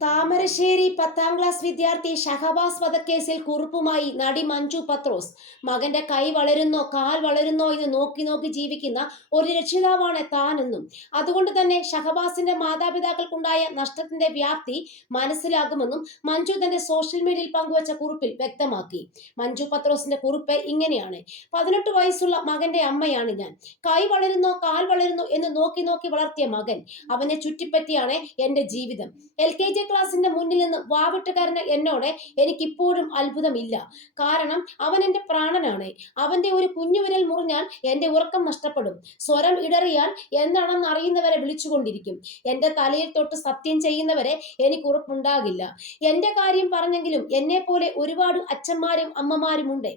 Thamarassery 10ാം class വിദ്യാർത്ഥി ഷഹബാസ് വധക്കേസിൽ കുറുപ്പുമായി നടി മഞ്ജു പത്രോസ്. മകന്റെ കൈ വളരുന്നോ കാൽ വളരുന്നോ എന്ന് നോക്കി നോക്കി ജീവിക്കുന്ന ഒരു രക്ഷിതാവാണ് താനെന്നും അതുകൊണ്ട് തന്നെ ഷഹബാസിന്റെ മാതാപിതാക്കൾക്കുണ്ടായ നഷ്ടത്തിന്റെ വ്യാപ്തി മനസ്സിലാകുമെന്നും മഞ്ജു തന്റെ സോഷ്യൽ മീഡിയയിൽ പങ്കുവച്ച കുറിപ്പിൽ വ്യക്തമാക്കി. മഞ്ജു പത്രോസിന്റെ കുറിപ്പ് ഇങ്ങനെയാണ്: 18 വയസ്സുള്ള മകന്റെ അമ്മയാണ് ഞാൻ. കൈ വളരുന്നോ കാൽ വളരുന്നോ എന്ന് നോക്കി നോക്കി വളർത്തിയ മകൻ, അവനെ ചുറ്റിപ്പറ്റിയാണ് എന്റെ ജീവിതം. LKG ക്ലാസിന്റെ മുന്നിൽ നിന്ന് വാവിട്ട് കരഞ്ഞ എന്നോട് എനിക്കിപ്പോഴും അത്ഭുതമില്ല. കാരണം അവൻ എന്റെ പ്രാണനാണ്. അവന്റെ ഒരു കുഞ്ഞുവിരൽ മുറിഞ്ഞാൽ എന്റെ ഉറക്കം നഷ്ടപ്പെടും. സ്വരം ഇടറിയാൽ എന്താണെന്ന് അറിയുന്നവരെ വിളിച്ചുകൊണ്ടിരിക്കും. എന്റെ തലയിൽ തൊട്ട് സത്യം ചെയ്യുന്നവരെ എനിക്ക് ഉറപ്പുണ്ടാകില്ല. എന്റെ കാര്യം പറഞ്ഞെങ്കിലും എന്നെ പോലെ ഒരുപാട് അച്ഛന്മാരും അമ്മമാരുമുണ്ട്.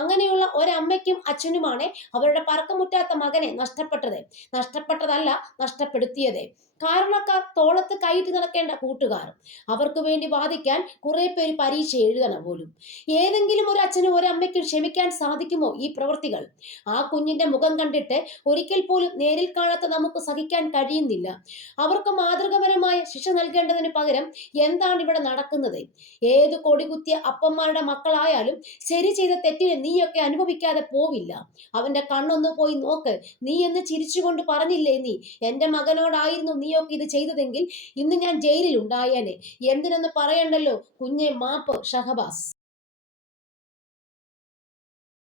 അങ്ങനെയുള്ള ഒരമ്മയ്ക്കും അച്ഛനുമാണ് അവരുടെ പറക്കമുറ്റാത്ത മകനെ നഷ്ടപ്പെട്ടതല്ല നഷ്ടപ്പെടുത്തിയത്. കാരണക്കാർ തോളത്ത് കൈയിട്ട് നടക്കേണ്ട കൂട്ടുകാർ, അവർക്ക് വേണ്ടി വാദിക്കാൻ കുറെ പേര് പരീക്ഷ എഴുതണം പോലും. ഏതെങ്കിലും ഒരു അച്ഛനും ഒരമ്മയ്ക്കും ക്ഷമിക്കാൻ സാധിക്കുമോ ഈ പ്രവൃത്തികൾ? ആ കുഞ്ഞിന്റെ മുഖം കണ്ടിട്ട് ഒരിക്കൽ പോലും നേരിൽ കാണാത്ത നമുക്ക് സഹിക്കാൻ കഴിയുന്നില്ല. അവർക്ക് മാതൃകപരമായ ശിക്ഷ നൽകേണ്ടതിന് പകരം എന്താണ് ഇവിടെ നടക്കുന്നത്? ഏത് കൊടികുത്തിയ അപ്പന്മാരുടെ മക്കളായാലും ശരി ചെയ്ത തെറ്റിന് നീയൊക്കെ അനുഭവിക്കാതെ പോവില്ല. അവന്റെ കണ്ണൊന്ന് പോയി നോക്ക്. നീ എന്ന് ചിരിച്ചുകൊണ്ട് പറഞ്ഞില്ലേ നീ, എന്റെ മകനോടായിരുന്നു നീയൊക്കെ ഇത് ചെയ്തതെങ്കിൽ ഇന്ന് ഞാൻ ജയിലിൽ ഉണ്ടായേനെ. എന്തിനെന്ന് പറയണ്ടല്ലോ കുഞ്ഞെ, മാപ്പ് ഷഹബാസ്.